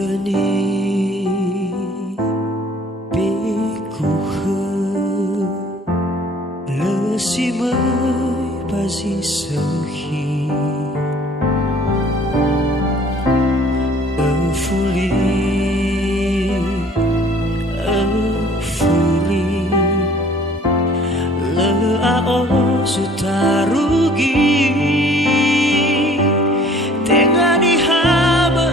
你别顾和了西门把心生气而福利而福利了啊哦sudah rugi tengah dihaben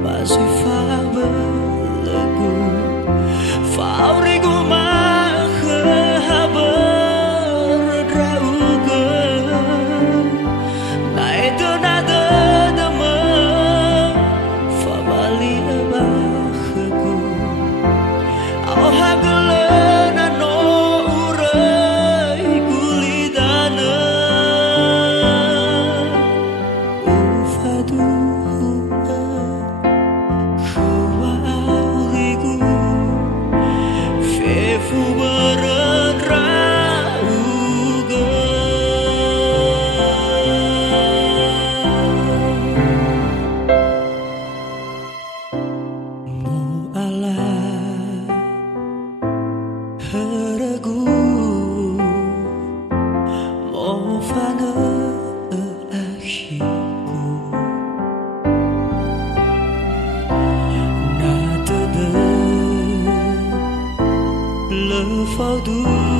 masih fabelegu faurigu mah haber drauge na itu nada dama fabali abahku au hagelena no urai gulidana ufadu haragu mo fana akhiku na tebe le fadu